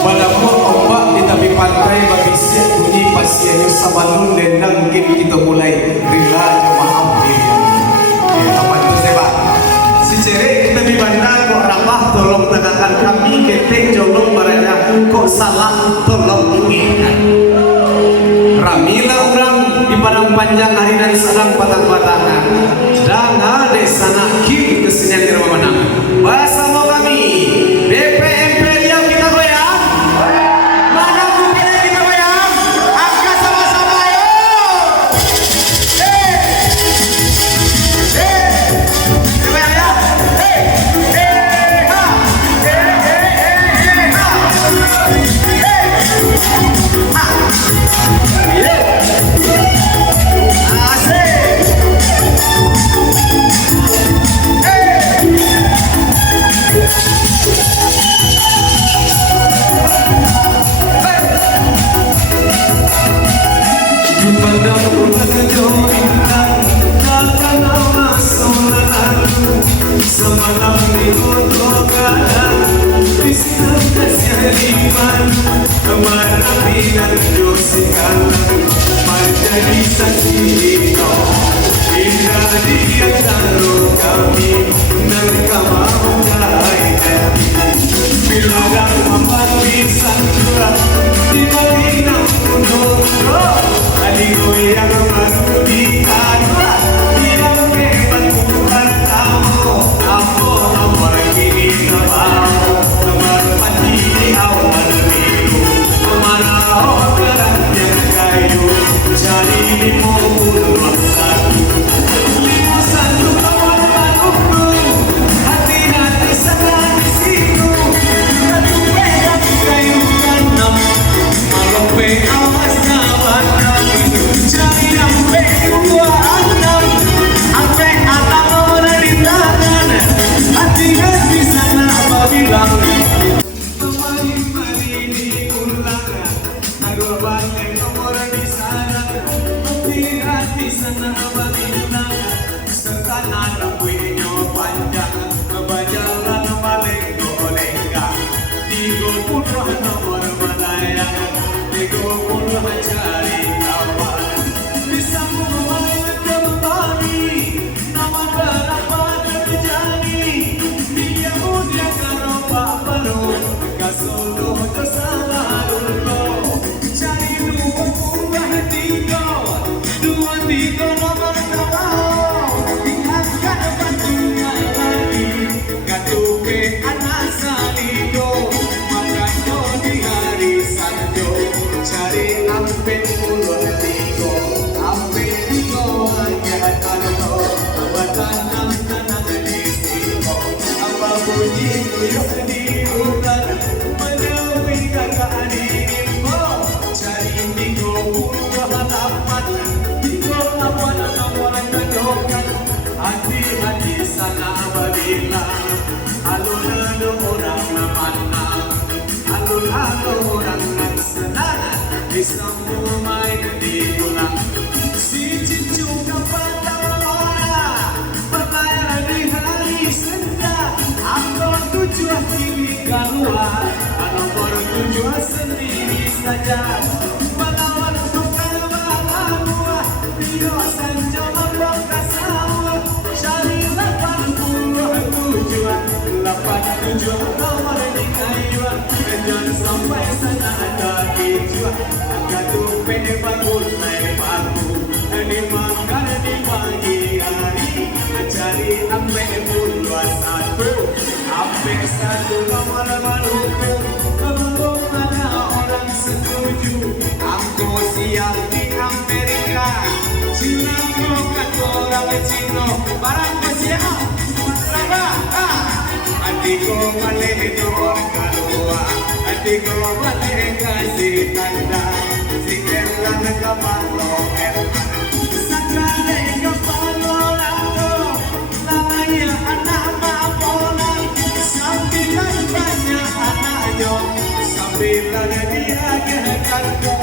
Malamur ombak di tepi pantai babisiak bunyi pasiannya sabalun dan kini kita mulai rela jemaah pilihan. Apa itu sebab? Si cerek di tepi bandar kok rapah tolong tegakkan kami ketek jolong baranya kok salah tolong ingatkan. Ramila orang di padang panjang hari dan sedang patang-patangan dan ada sana kiri kesenian di rumah menang. Bahasa mau kami BPMP yang kita goyang. Mana kupingnya kita goyang? Angkat sama-sama ayo. Goyang ya. Ha. Ha. Semalam di otogalan Bisnakasnya iman Kemana bilang dosikalan Menjadi saksi dino Indah dia taruh kami Nangka mau kaitan Bila dah membagi sandra Di bawina undur Aligo yang baru dikadra Dia kebat bukan tamu Apa nomor kini kebau Nomor pagi di awal biru Kemarau terang yang kayu Jadi lima puluh satu Lima satu kawan baruku Hati-hati sana di situ Satu pegang kayu tanam Malam awas kawanan Jadi sampai dua enam Sampai anak orang di tangan Hati-hati sana apa bilang Mari diulang Aduh balik nomor di sana Hati-hati sana apa bilang Serta nada punya panjang Kebajalan balik golenggang 30 nomor melayang 30 cari kawan Bisa membuat kembali Nama berapa terjadi Dia udah karoba baru Kasuluh tersalah dulu Cari dua tiga nomor kau Diangkat batunya lagi Katupe anak salido Makanya di hari Sabtu Cari ampe puluh tiga Ampe tiga hanya kalau Tanam di situ Apa bunyi kuyuk di hutan Menewi kakak dirimu Cari 38 38 nomor kedokan Hati-hati sana apabila Alun-alun orang namana Alun-alun orang yang senang Bisa main di bulan Si cicu dapat Berlayar di hari senda Angkot tujuan kiri keluar Nomor tujuan sendiri saja Melawan tukar malamua Rio Sanjama Bangka Sawah Syari 87 nomor di kayuan Dan sampai sana ada kejuan Agak tupe bangun naik paku Dimakan di pagi hari Mencari ampe puluh satu Ampe satu nomor Maluku Belum ada orang setuju Aku siap di Amerika Cina bukan orang Cina Barang kesiap Hatiku balik itu orang kedua Hatiku balik kasih tanda Sikirlah kepala Sakale kepala lalu Namanya anak mapolang Sambilan banyak anaknya Sambilan dia kehekanku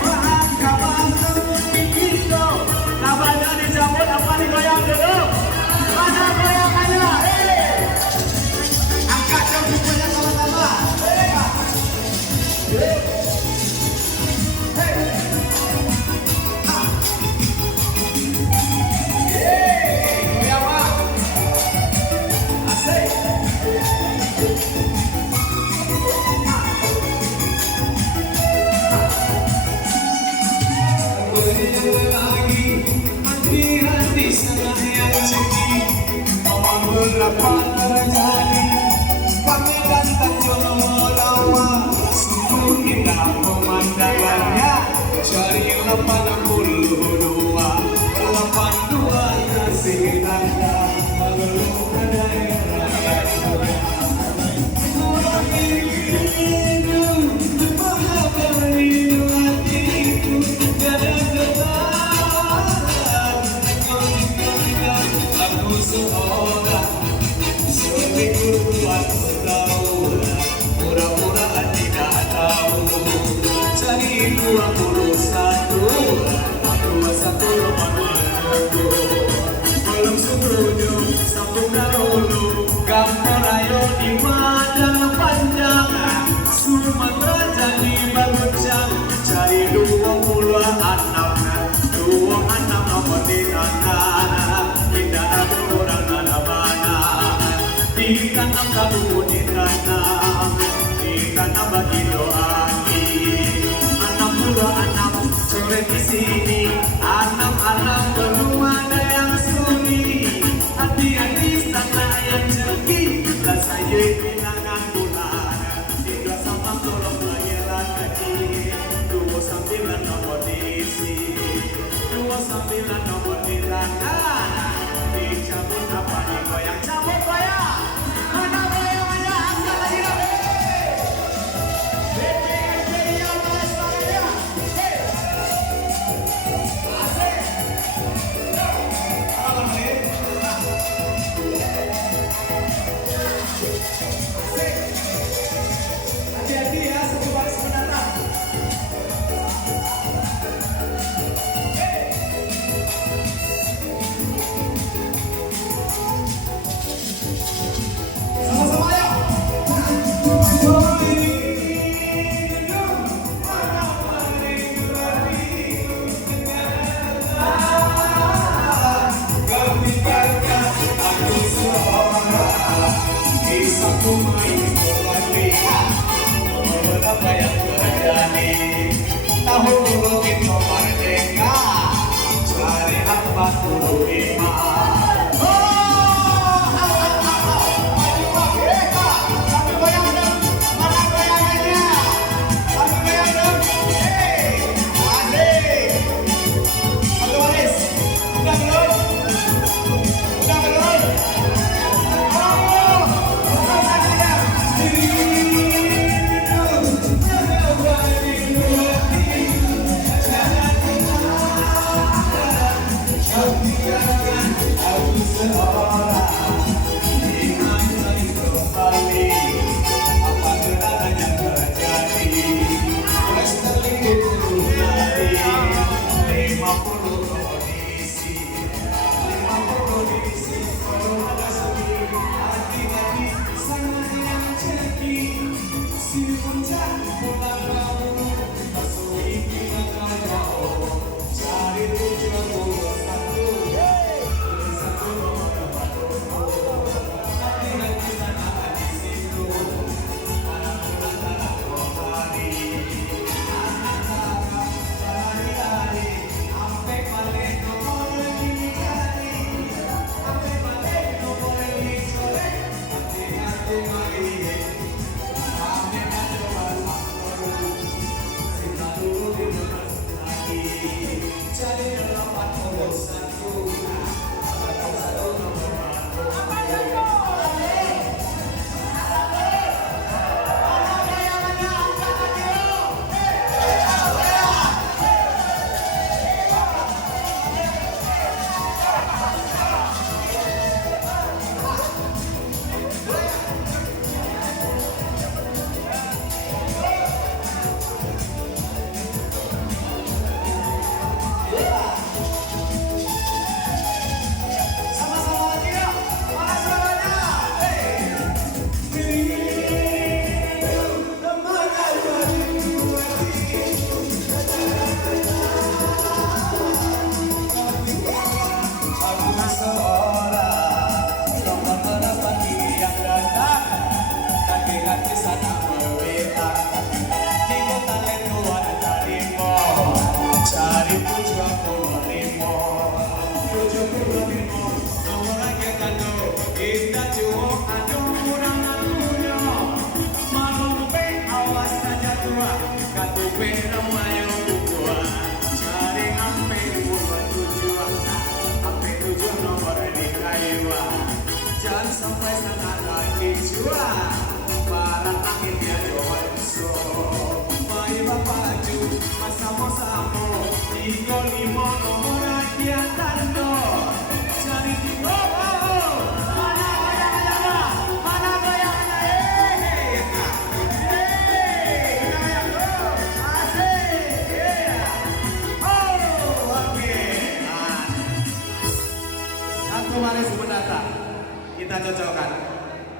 Bahan kawan turun di kita Namanya disambut apa digoyang dulu Mana goyangannya Angkat jauh banyak sama-sama dapat terjadi. Kami dan Tanjung Rawa sungguh indah pemandangannya. Cari 82 kasih tanda mengeluh daerah pura-puraan tidak tahu. Cari 21 belum setuju sambung dahulu. Gampang ayo di madang panjang Sumatera jadi baguncang. Cari 26 nomor di tangan. Tidak ada orang ada mana. Di tanam kamu di tanam. Di tanam bagi doa. 66 sore di sini. 66 belum ada yang suni. Hati-hati sana yang jeki. Lah saya bilangan bulan. 38 tolong layaran kaki. 29 nomor diisi. 29 nomor di tangan. Dicabut apa digoyang? Cabut goyang. Mana goyang-goyang? Angkat lagi dong. Hati-hati ya, satu baris menatap. Sama-sama ya. Bisa ku main kembali. Apa yang terjadi? Tahu dulu kita merdeka. Cari 45. Yeah. Pero mayo buah, cari ampe buah tujuan, ampe tujuan nomor di kayu. Jangan sampai sangat lagi jua, para angin dia doan so. Mai bapak ju, masamo-samo, 35 nomor dia tando. Cari di bawah, mana goyang-goyang, mana goyang-goyang, kita goyang dulu, asik, oke. Satu Maret mendatang. Kita cocokkan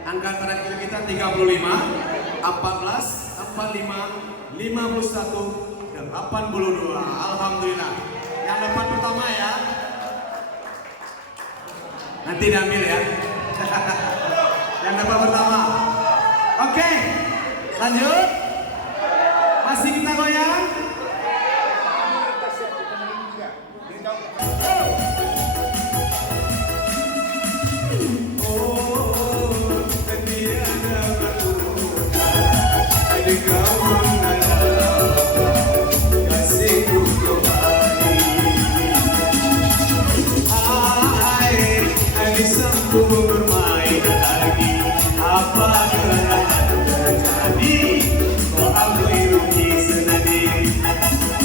angka terakhir kita 35, 14, 45, 51, dan 82. Alhamdulillah. Yang depan pertama ya. Nanti diambil ya. Yang depan pertama. Oke, lanjut. Masih kita goyang. Bermain lagi, apa gerangan terjadi? Kau akui rugi sendiri.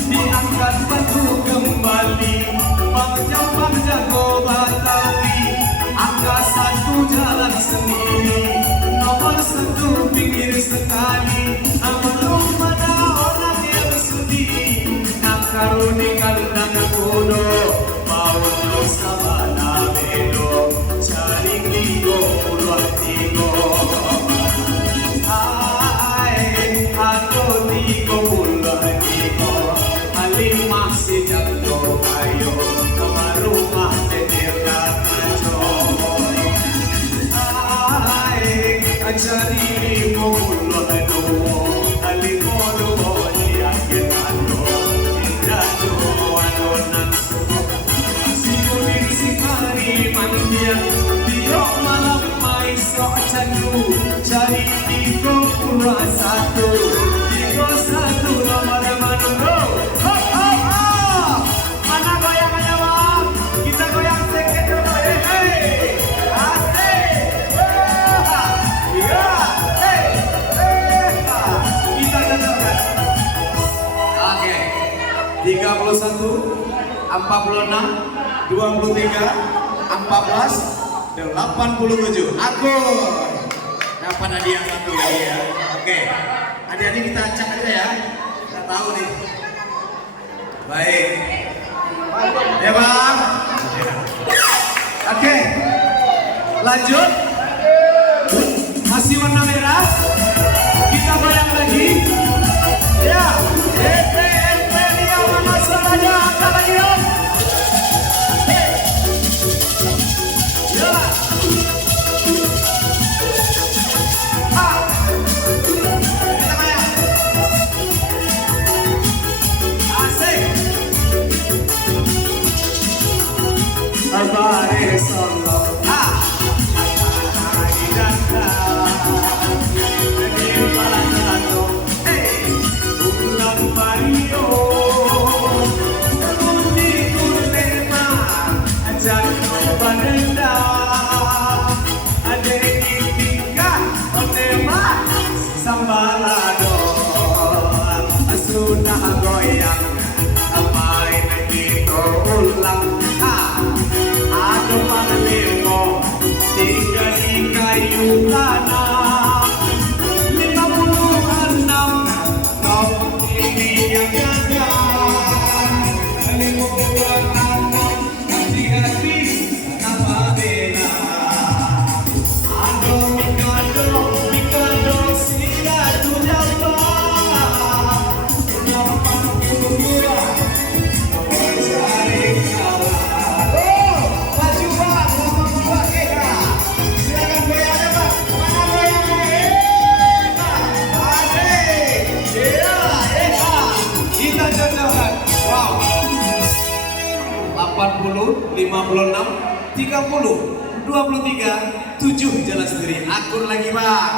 Diangkat batu kembali, Bang Jago Batawi. Angka 1 jalan sendiri, nomor 1 pinggir sekali. Belum ada orang yang sudi, nak karuni kandang kuno, mau sama nabelo. Saling ligo puluhan tigo, atau tigo puluhan tigo. Halimah si jatuh kayo, kamar rumah tetir kakajo. Cari ligo puluhan duo, halimo duo diakin ando. Tidak duo adonan suko, si kuning si kari manja. Malam mai sok candu, cari 31, 31 nomor manunggo. Mana goyangannya bang? Kita goyang sedikit dulu, asik, iya, kita cocokkan. Oke, 31, 46, 23, 14. 87. Aku dapat hadiah satu lagi ya. Oke, hadiahnya kita cek aja ya. Kita tahu nih. Baik. Ya bang. Oke. Lanjut. Masih warna merah. Kita goyang lagi. Ya. DPNP dia mana saudara angkat lagi ya. Sabare solo, ulang Mario, Rudy Kulema, Jano Banenda, Adek Tika, Onema, Sambalado, sudah goyang, main gitu ulang. Ada panglimo, 3 di kayu tanah, 56 nomor ini yang gagal, 56 hati-hati apa bela. Ado Mikado sila tujaba, 82 nomor cari kawan. Wow, 80, 56, 30, 23, 7 jalan sendiri. Akur lagi bang.